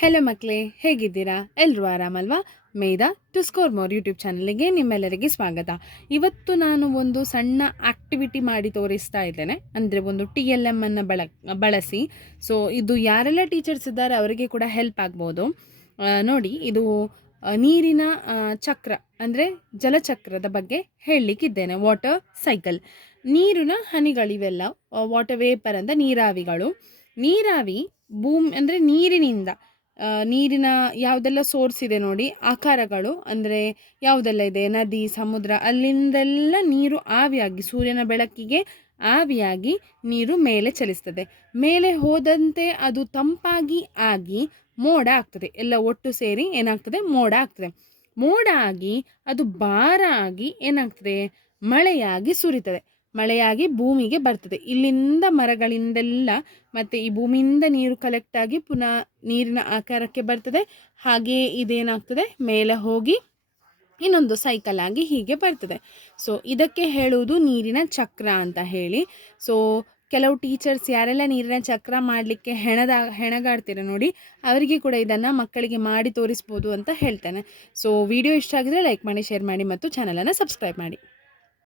Hello ಮಕ್ಕಳೇ ಹೇಗಿದ್ದೀರಾ? ಎಲ್ಲರೂ ಆರಾಮಲ್ವಾ? Medha to score more YouTube ಚಾನಲ್ಗೆ ನಿಮ್ಮೆಲ್ಲರಿಗೆ ಸ್ವಾಗತ. ಇವತ್ತು ನಾನು ಒಂದು ಸಣ್ಣ ಆಕ್ಟಿವಿಟಿ ಮಾಡಿ ತೋರಿಸ್ತಾ ಇದ್ದೇನೆ. ಅಂದರೆ ಒಂದು ಟಿ ಎಲ್ ಎಮ್ಮನ್ನು ಬಳ, ಬಳಸಿ. ಸೊ ಇದು ಯಾರೆಲ್ಲ ಟೀಚರ್ಸ್ ಇದ್ದಾರೆ ಅವರಿಗೆ ಕೂಡ ಹೆಲ್ಪ್ ಆಗ್ಬೋದು. ನೋಡಿ, ಇದು ನೀರಿನ ಚಕ್ರ, ಅಂದರೆ ಜಲಚಕ್ರದ ಬಗ್ಗೆ ಹೇಳಲಿಕ್ಕಿದ್ದೇನೆ. ವಾಟರ್ ಸೈಕಲ್ ನೀರಿನ ಹನಿಗಳಿವೆಲ್ಲ ವಾಟರ್ ವೇಪರ್ ಅಂತ ನೀರಾವಿಗಳು. ನೀರಾವಿ ಭೂಮಿ, ಅಂದರೆ ನೀರಿನಿಂದ ನೀರಿನ ಯಾವುದೆಲ್ಲ ಸೋರ್ಸ್ ಇದೆ ನೋಡಿ, ಆಕಾರಗಳು, ಅಂದರೆ ಯಾವುದೆಲ್ಲ ಇದೆ? ನದಿ, ಸಮುದ್ರ, ಅಲ್ಲಿಂದೆಲ್ಲ ನೀರು ಆವಿಯಾಗಿ, ಸೂರ್ಯನ ಬೆಳಕಿಗೆ ಆವಿಯಾಗಿ ನೀರು ಮೇಲೆ ಚಲಿಸ್ತದೆ. ಮೇಲೆ ಹೋದಂತೆ ಅದು ತಂಪಾಗಿ ಆಗಿ ಮೋಡ ಆಗ್ತದೆ. ಎಲ್ಲ ಒಟ್ಟು ಸೇರಿ ಏನಾಗ್ತದೆ? ಮೋಡ ಆಗ್ತದೆ. ಮೋಡ ಆಗಿ, ಅದು ಭಾರ ಆಗಿ ಏನಾಗ್ತದೆ? ಮಳೆಯಾಗಿ ಸುರಿತದೆ. ಮಳೆಯಾಗಿ ಭೂಮಿಗೆ ಬರ್ತದೆ. ಇಲ್ಲಿಂದ ಮರಗಳಿಂದೆಲ್ಲ ಮತ್ತು ಈ ಭೂಮಿಯಿಂದ ನೀರು ಕಲೆಕ್ಟ್ ಆಗಿ ಪುನಃ ನೀರಿನ ಆಕಾರಕ್ಕೆ ಬರ್ತದೆ. ಹಾಗೆಯೇ ಇದೇನಾಗ್ತದೆ? ಮೇಲೆ ಹೋಗಿ ಇನ್ನೊಂದು ಸೈಕಲ್ ಆಗಿ ಹೀಗೆ ಬರ್ತದೆ. ಸೊ ಇದಕ್ಕೆ ಹೇಳುವುದು ನೀರಿನ ಚಕ್ರ ಅಂತ ಹೇಳಿ. ಸೊ ಕೆಲವು ಟೀಚರ್ಸ್ ಯಾರೆಲ್ಲ ನೀರಿನ ಚಕ್ರ ಮಾಡಲಿಕ್ಕೆ ಹೆಣದ, ಹೆಣಗಾಡ್ತೀರ ನೋಡಿ, ಅವರಿಗೆ ಕೂಡ ಇದನ್ನು ಮಕ್ಕಳಿಗೆ ಮಾಡಿ ತೋರಿಸ್ಬೋದು ಅಂತ ಹೇಳ್ತೇನೆ. ಸೊ ವಿಡಿಯೋ ಇಷ್ಟ ಆಗಿದ್ರೆ ಲೈಕ್ ಮಾಡಿ ಶೇರ್ ಮಾಡಿ ಮತ್ತು ಚಾನಲನ್ನು ಸಬ್ಸ್ಕ್ರೈಬ್ ಮಾಡಿ.